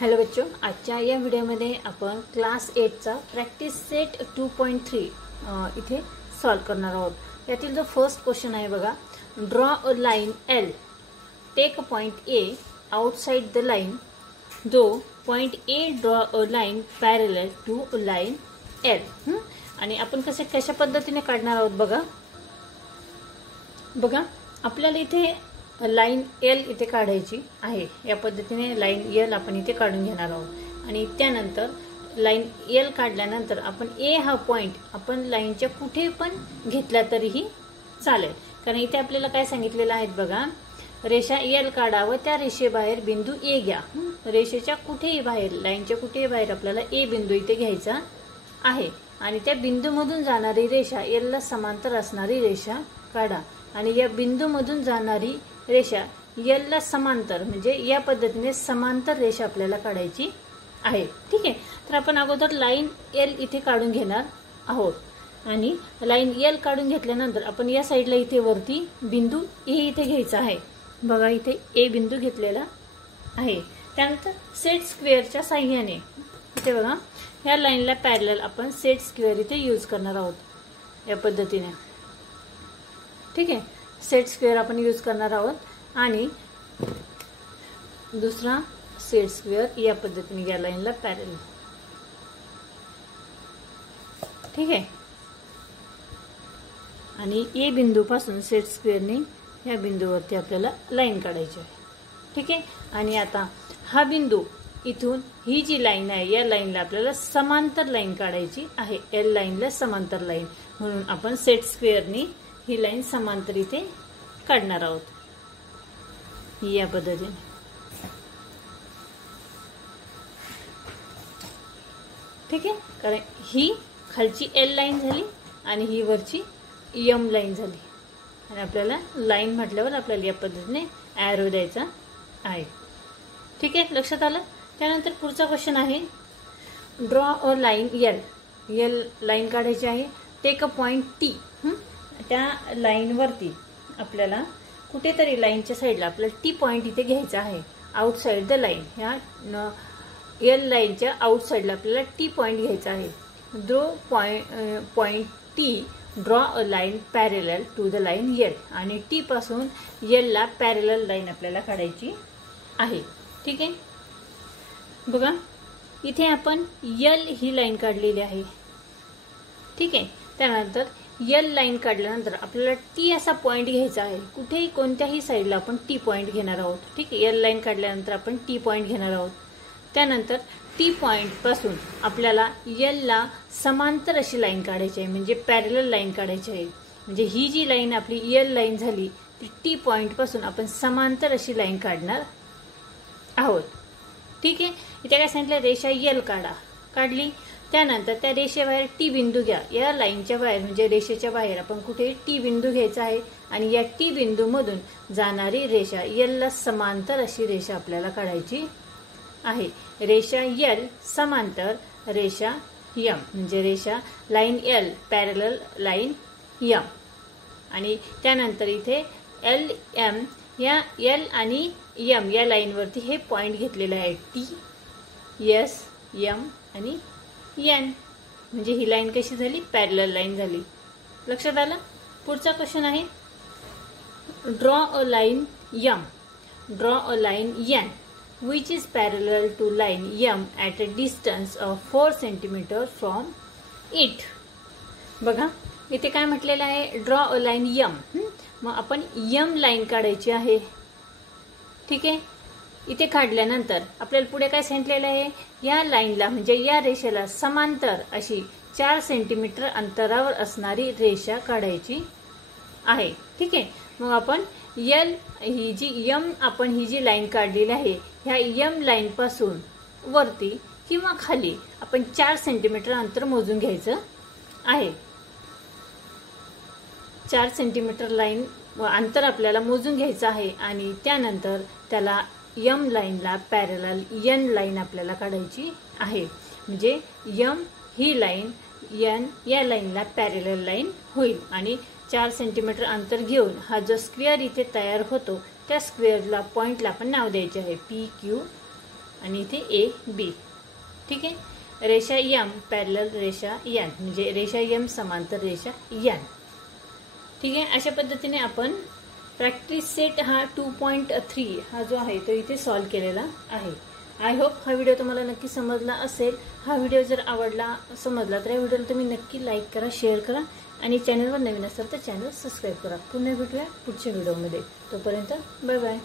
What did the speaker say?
Hello बच्चों, आजच्या या व्हिडिओमध्ये आपण क्लास 8चा प्रॅक्टिस सेट 2.3 इथे सॉल्व करणार आहोत। यातील जो फर्स्ट क्वेश्चन आहे बघा, draw a line L, take a point A outside the line, दो point A draw a line parallel to line L. आणि आपण कशा पद्धतीने काढणार आहोत बघा आपल्याला इथे लाइन एल इथे काढायची आहे। या पद्धतीने लाइन एल आपण इथे काढून घेणार आहोत आणि त्यानंतर लाइन एल काढल्यानंतर आपण ए हा पॉइंट आपण लाइनच्या कुठे पण घेतला तरीही चालेल, कारण इथे आपल्याला काय सांगितलेलं आहे बघा, रेषा एल काढा व त्या रेषेबाहेर बिंदू ए घ्या। रेषेच्या कुठेही बाहेर, लाइनच्या कुठेही बाहेर आपल्याला ए बिंदू इथे घ्यायचा आहे आणि त्या बिंदूमधून जाणारी रेषा एल ला समांतर असणारी रेषा काढा आणि या बिंदूमधून जाणारी रेषा एल ला समांतर म्हणजे या पद्धतीने समांतर रेषा आपल्याला काढायची आहे। ठीक आहे, तर आपण अगोदर लाइन एल इथे काढून घेणार आहोत आणि लाइन एल काढून घेतल्यानंतर आपण या साइडला इथे वरती बिंदू ए इथे घ्यायचा आहे। बघा इथे ए बिंदू घेतलेला आहे। त्यानंतर सेट स्क्वेअरच्या साहाय्याने इथे बघा या लाइनला पॅरलल आपण सेट स्क्वेअर इथे यूज करणार आहोत या पद्धतीने। ठीक आहे, सेट स्क्वेअर आपण यूज करणार आहोत आणि दुसरा सेट स्क्वेअर या पद्धतीने या लाइनला पॅरलल। ठीक आहे, आणि ए बिंदू पासून सेट स्क्वेअरने या बिंदूवरती आपल्याला लाइन काढायची आहे। ठीक आहे, आणि आता हा बिंदू इथून ही जी लाइन आहे या लाइनला आपल्याला समांतर लाइन काढायची आहे, एल लाइनला समांतर लाइन, म्हणून आपण सेट स्क्वेअरने ही लाइन समांतर इथे काढणार आहोत या पद्धतीने। ठीक आहे, कारण ही खालची एल लाइन झाली आणि ही वरची एम लाइन झाली आणि आपल्याला लाइन म्हटल्यावर आपल्याला या पद्धतीने एरो द्यायचा आहे। ठीक आहे, लक्षात आलं। त्यानंतर पुढचा क्वेश्चन आहे, draw a line L, L line काढायची आहे, टेक अ पॉइंट टी। त्या लाइन वरती आपल्याला कुठेतरी लाइनच्या साइडला आपल्याला टी पॉइंट इथे घ्यायचा आहे, आउटसाइड द लाइन, ह्या एल लाइनच्या आउटसाइडला आपल्याला टी पॉइंट घ्यायचा आहे। दो point T draw a line parallel to the line L, आणि टी पासून एल ला पॅरलल लाइन आपल्याला काढायची आहे। ठीक आहे, बघा इथे आपण एल ही लाइन काढलेली आहे। ठीक आहे, त्यानंतर एल लाइन काढल्यानंतर आपल्याला टी असा पॉइंट घ्यायचा आहे, कुठेही कोणत्याही साइडला आपण टी पॉइंट घेणार आहोत। ठीक आहे, एल लाइन काढल्यानंतर आपण टी पॉइंट घेणार आहोत। त्यानंतर टी पॉइंट पासून आपल्याला एल ला समांतर अशी लाइन काढायची आहे, म्हणजे पॅरलल लाइन काढायची आहे। म्हणजे ही जी लाइन आपली एल लाइन झाली ती टी पॉइंट पासून आपण समांतर अशी लाइन काढणार आहोत। ठीक आहे, इथे काय सांगितलं, रेषा एल काढली, त्यानंतर त्या रेषेबाहेर टी बिंदू घ्या। या लाइनच्या बाहेर म्हणजे रेषेच्या बाहेर आपण कुठे टी बिंदू घ्यायचा आहे आणि या टी बिंदू मधून जाणारी रेषा एल ला समांतर अशी रेषा आपल्याला काढायची आहे। रेषा एल समांतर रेषा एम, म्हणजे रेषा line L parallel line M, आणि त्यानंतर इथे एल एम या एल आणि एम या लाइन वरती हे पॉइंट घेतलेले आहे, टी एस एम आणि एन, म्हणजे ही लाइन कशी झाली, पॅरलल लाइन झाली। लक्षात आलं। पुढचा क्वेश्चन आहे, draw a line M, draw a line N which is parallel to line M at a distance of 4 cm from it। बघा इथे काय म्हटलेलं आहे, ड्रॉ अ लाइन एम, मग आपण एम लाइन काढायची आहे। ठीक आहे, इथे काढल्यानंतर आपल्याला पुढे काय सांगितलेलं आहे, या लाइनला म्हणजे या रेषेला समांतर अशी 4 सेंटीमीटर अंतरावर असणारी रेषा काढायची आहे। ठीक आहे, मग आपण एल ही जी एम आपण ही जी लाइन काढलेली आहे ह्या एम लाइन पासून वरती किंवा खाली आपण 4 सेंटीमीटर अंतर मोजून घ्यायचं आहे। 4 सेंटीमीटर लाइन अंतर आपल्याला मोजून घ्यायचं आहे आणि त्यानंतर त्याला एम लाइनला पॅरलल एन लाइन आपल्याला काढायची आहे, म्हणजे एम ही लाइन एन या लाइनला पॅरलल लाइन होईल आणि 4 सेंटीमीटर अंतर घेऊन हा जो स्क्वेअर इथे तयार होतो त्या स्क्वेअरला पॉइंटला आपण नाव द्यायचे आहे पी क्यू आणि इथे ए बी. ठीक आहे. रेषा यम पॅरलल रेषा यन म्हणजे रेषा यम समांतर रेषा यन. ठीक आहे. अशा पद्धतीने आपण प्रॅक्टिस सेट हा 2.3 हा जो आहे तो इथे सॉल्व्ह केलेला आहे. आय होप हा व्हिडिओ तुम्हाला नक्की समजला असेल. हा व्हिडिओ जर आवडला समजला तर या व्हिडिओला तुम्ही नक्की लाईक करा, शेअर करा आणि चॅनलवर नवीन असाल तर चॅनल सबस्क्राईब करा. पुन्हा भेटूया पुढच्या व्हिडिओमध्ये. तोपर्यंत बाय बाय.